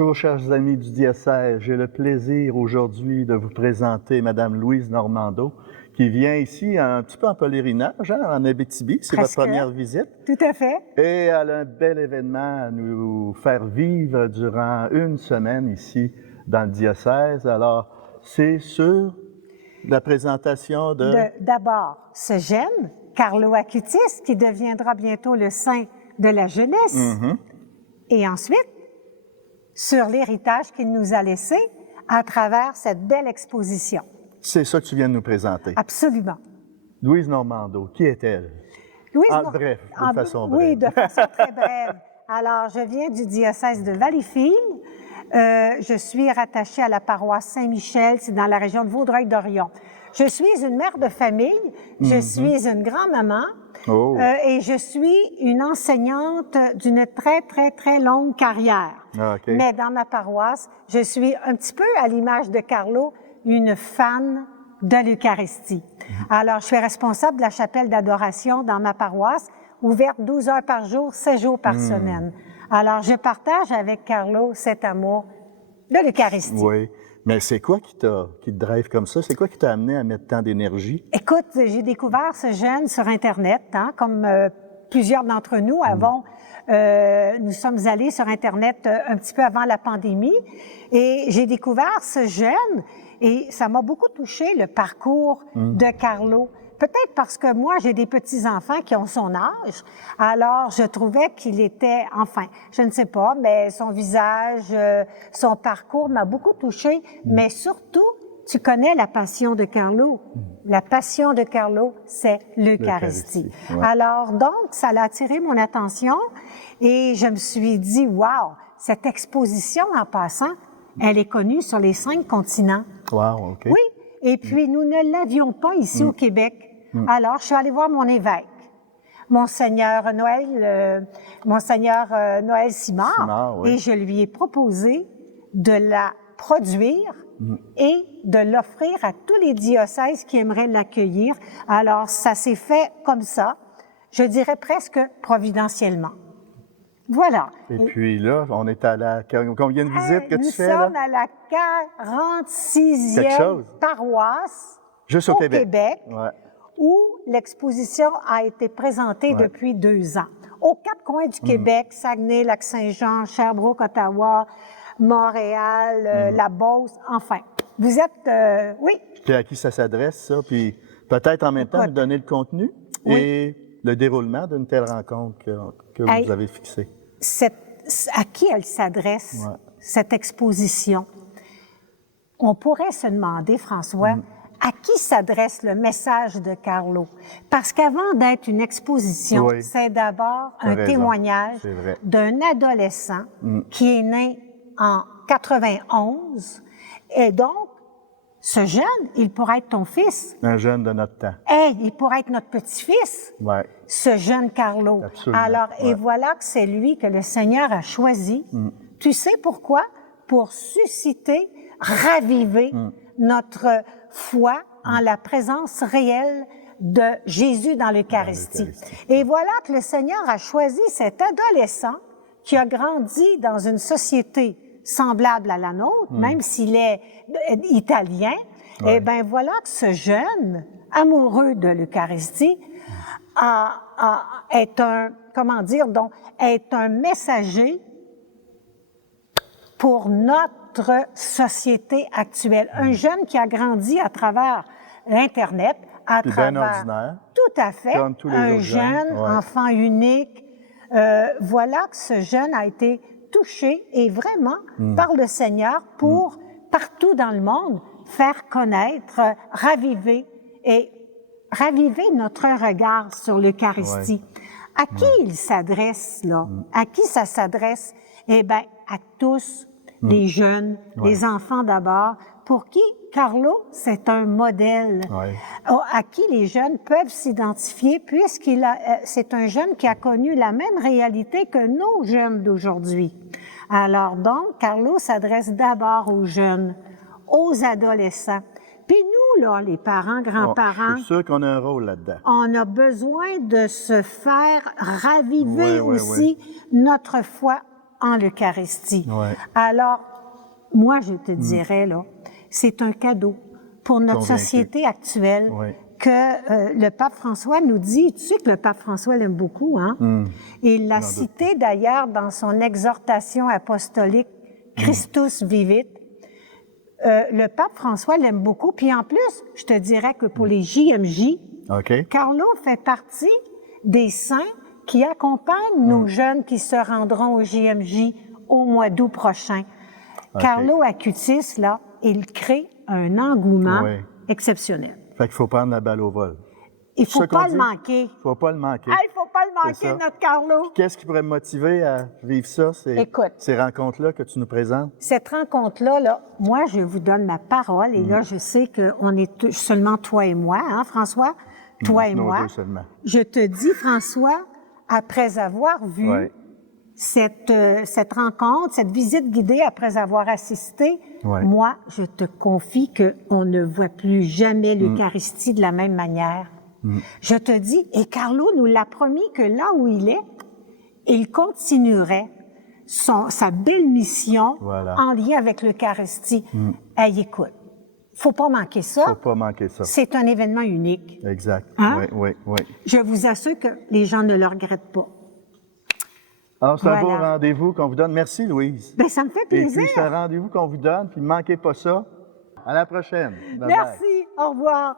Bonjour, chers amis du diocèse. J'ai le plaisir aujourd'hui de vous présenter Madame Louise Normando, qui vient ici un petit peu en pèlerinage, en Abitibi. C'est votre première visite. Tout à fait. Et elle a un bel événement à nous faire vivre durant une semaine ici dans le diocèse. Alors, c'est sur la présentation de... D'abord, ce jeune, Carlo Acutis, qui deviendra bientôt le saint de la jeunesse. Et ensuite, sur l'héritage qu'il nous a laissé à travers cette belle exposition. C'est ça que tu viens de nous présenter. Absolument. Louise Normando, qui est-elle? Bref, de façon brève. Oui, de façon très brève. Alors, je viens du diocèse de Valleyfield. Je suis rattachée à la paroisse Saint-Michel, c'est dans la région de Vaudreuil-Dorion. Je suis une mère de famille, je suis une grand-maman et je suis une enseignante d'une très, très, très longue carrière. Mais dans ma paroisse, je suis un petit peu à l'image de Carlo, une fan de l'Eucharistie. Alors, je suis responsable de la chapelle d'adoration dans ma paroisse, ouverte 12 heures par jour, 7 jours par semaine. Alors, je partage avec Carlo cet amour de l'Eucharistie. Oui. Mais c'est quoi qui te drive comme ça? C'est quoi qui t'a amené à mettre tant d'énergie? Écoute, j'ai découvert ce jeune sur Internet, comme plusieurs d'entre nous avons. Nous sommes allés sur Internet un petit peu avant la pandémie et j'ai découvert ce jeune et ça m'a beaucoup touché, le parcours de Carlo. Peut-être parce que moi, j'ai des petits-enfants qui ont son âge, alors je trouvais qu'il était, enfin, je ne sais pas, mais son visage, son parcours m'a beaucoup touché, mais surtout, tu connais la passion de Carlo. La passion de Carlo, c'est l'Eucharistie. Ouais. Alors, donc, ça a attiré mon attention et je me suis dit, wow, cette exposition, en passant, elle est connue sur les 5 continents. Wow, OK. Oui, et puis nous ne l'avions pas ici au Québec. Alors, je suis allée voir mon évêque, Monseigneur Noël Simard, et je lui ai proposé de la produire et de l'offrir à tous les diocèses qui aimeraient l'accueillir. Alors, ça s'est fait comme ça, je dirais presque providentiellement. Voilà. Et puis là, on est à la... Combien de visites que tu fais, là? Nous sommes à la 46e paroisse juste au Québec. Ouais. Où l'exposition a été présentée depuis 2 ans. Aux 4 coins du Québec, Saguenay, Lac-Saint-Jean, Sherbrooke, Ottawa, Montréal, la Beauce, enfin. Vous êtes... oui. Puis à qui ça s'adresse, ça? Puis peut-être en même temps nous donner le contenu et le déroulement d'une telle rencontre que vous avez fixée. À qui elle s'adresse, cette exposition? On pourrait se demander, François, à qui s'adresse le message de Carlo? Parce qu'avant d'être une exposition, c'est d'abord un témoignage d'un adolescent qui est né en 91. Et donc, ce jeune, il pourrait être ton fils. Un jeune de notre temps. Il pourrait être notre petit-fils, ce jeune Carlo. Absolument. Alors, et voilà que c'est lui que le Seigneur a choisi. Tu sais pourquoi? Pour susciter, raviver notre foi en la présence réelle de Jésus dans l'Eucharistie. Et voilà que le Seigneur a choisi cet adolescent qui a grandi dans une société semblable à la nôtre, même s'il est italien. Et bien voilà que ce jeune, amoureux de l'Eucharistie, est un, est un messager pour notre société actuelle. Un jeune qui a grandi à travers l'Internet, à travers... bien ordinaire. Tout à fait. Comme tous les un autres jeune, enfant unique. Voilà que ce jeune a été touché et vraiment par le Seigneur pour, partout dans le monde, faire connaître, raviver notre regard sur l'Eucharistie. À qui il s'adresse, là? À qui ça s'adresse? Eh bien, à tous, les jeunes, les enfants d'abord, pour qui Carlo, c'est un modèle à qui les jeunes peuvent s'identifier c'est un jeune qui a connu la même réalité que nos jeunes d'aujourd'hui. Alors donc, Carlo s'adresse d'abord aux jeunes, aux adolescents. Puis nous, là, les parents, grands-parents... je suis sûr qu'on a un rôle là-dedans. On a besoin de se faire raviver aussi notre foi en l'Eucharistie. Ouais. Alors, moi, je te dirais, là, c'est un cadeau pour notre Convaincu. société actuelle Ouais. que le pape François nous dit, tu sais que le pape François l'aime beaucoup, hein? Et il l'a cité d'ailleurs dans son exhortation apostolique Christus vivit. Le pape François l'aime beaucoup. Puis en plus, je te dirais que pour les JMJ, OK. Carlo fait partie des saints qui accompagnent nos jeunes qui se rendront au JMJ au mois d'août prochain. OK. Carlo Acutis, là, il crée un engouement Oui. exceptionnel. Fait qu'il faut prendre la balle au vol. Il faut C'est ça pas qu'on le dit? manquer. Il faut pas le manquer. Ah, il faut pas le C'est manquer, ça. notre Carlo. Qu'est-ce qui pourrait me motiver à vivre ça, Écoute. ces rencontres-là que tu nous présentes? Cette rencontre-là, là, moi, je vous donne ma parole, et là, je sais qu'on est seulement toi et moi, hein, François? Toi et Nos moi. deux seulement. Je te dis, François, après avoir vu Ouais. cette rencontre, cette visite guidée, après avoir assisté, Ouais. moi, je te confie qu'on ne voit plus jamais l'Eucharistie de la même manière. Je te dis, et Carlo nous l'a promis que là où il est, il continuerait sa belle mission Voilà. en lien avec l'Eucharistie. Hey, écoute, faut pas manquer ça. Faut pas manquer ça. C'est un événement unique. Exact. Hein? Oui, oui, oui. Je vous assure que les gens ne le regrettent pas. Alors, c'est un beau Voilà. rendez-vous qu'on vous donne. Merci, Louise. Ben, ça me fait Et plaisir. puis, c'est un rendez-vous qu'on vous donne, puis ne manquez pas ça. À la prochaine. Bye bye. Merci. Au revoir.